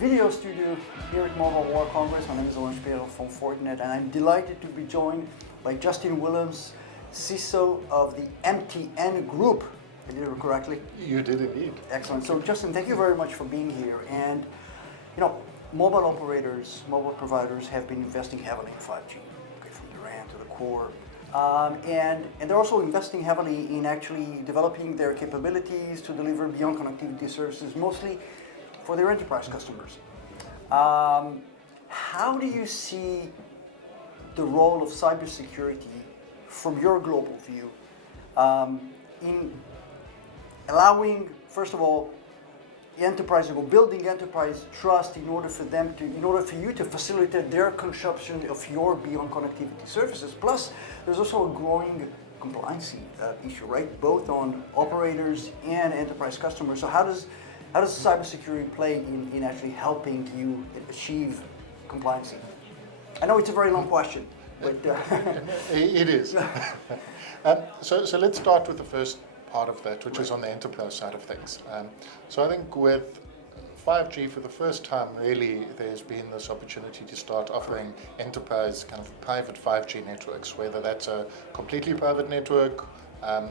video studio here at Mobile World Congress. My name is Ronen Shpirer from Fortinet, and I'm delighted to be joined by Justin Willems, CISO of the MTN Group. I did it correctly? You did indeed. Excellent. So Justin, thank you very much for being here. And mobile operators, mobile providers have been investing heavily in 5G, from the RAN to the core. And they're also investing heavily in actually developing their capabilities to deliver beyond connectivity services, mostly for their enterprise customers. How do you see the role of cybersecurity from your global view in allowing, first of all, the enterprise to go building enterprise trust in order for you to facilitate their consumption of your beyond connectivity services? Plus, there's also a growing compliance issue, right? Both on operators and enterprise customers. So how does cybersecurity play in actually helping you achieve compliance? I know it's a very long question, but it is. So let's start with the first part of that, which is on the enterprise side of things. So I think with 5G, for the first time, really, there's been this opportunity to start offering enterprise kind of private 5G networks, whether that's a completely private network,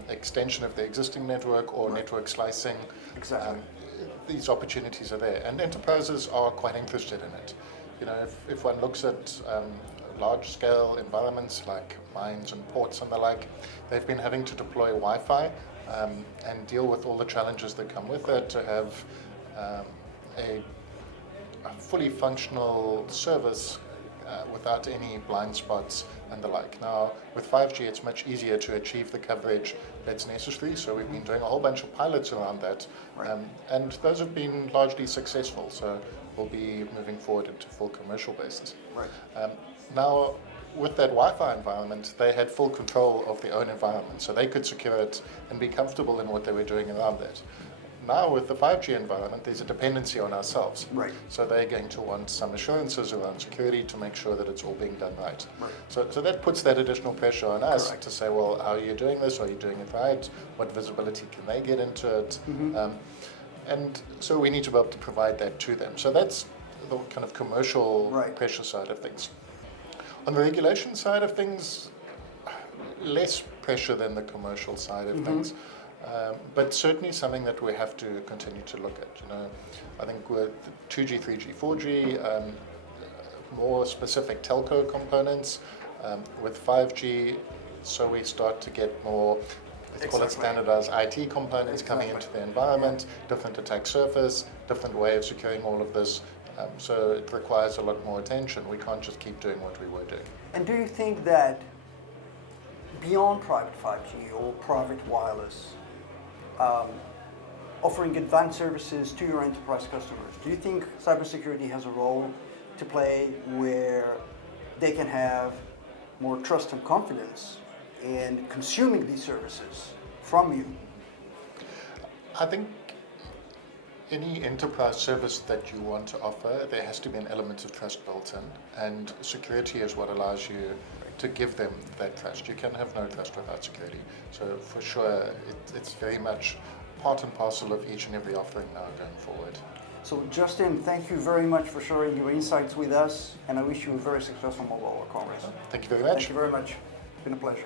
extension of the existing network, or network slicing. Exactly. These opportunities are there, and enterprises are quite interested in it. If one looks at large-scale environments like mines and ports and the like, they've been having to deploy Wi-Fi and deal with all the challenges that come with it to have a fully functional service without any blind spots and the like. Now, with 5G, it's much easier to achieve the coverage that's necessary, so we've been doing a whole bunch of pilots around that, and those have been largely successful, so we'll be moving forward into full commercial basis. Right. Now, with that Wi-Fi environment, they had full control of their own environment, so they could secure it and be comfortable in what they were doing around it. Now, with the 5G environment, there's a dependency on ourselves. Right. So they're going to want some assurances around security to make sure that it's all being done right. So that puts that additional pressure on us to say, well, how are you doing this? Are you doing it right? What visibility can they get into it? And so we need to be able to provide that to them. So that's the kind of commercial pressure side of things. On the regulation side of things, less pressure than the commercial side of things, but certainly something that we have to continue to look at. I think with 2G, 3G, 4G, more specific telco components, with 5G, so we start to get more, let's call it standardized IT components coming into the environment, different attack surface, different way of securing all of this. So it requires a lot more attention. We can't just keep doing what we were doing. And do you think that beyond private 5G or private wireless, offering advanced services to your enterprise customers, do you think cybersecurity has a role to play where they can have more trust and confidence in consuming these services from you? I think any enterprise service that you want to offer, there has to be an element of trust built in, and security is what allows you to give them that trust. You can have no trust without security. So for sure, it's very much part and parcel of each and every offering now going forward. So Justin, thank you very much for sharing your insights with us, and I wish you a very successful Mobile World Congress. Thank you very much. Thank you very much. It's been a pleasure.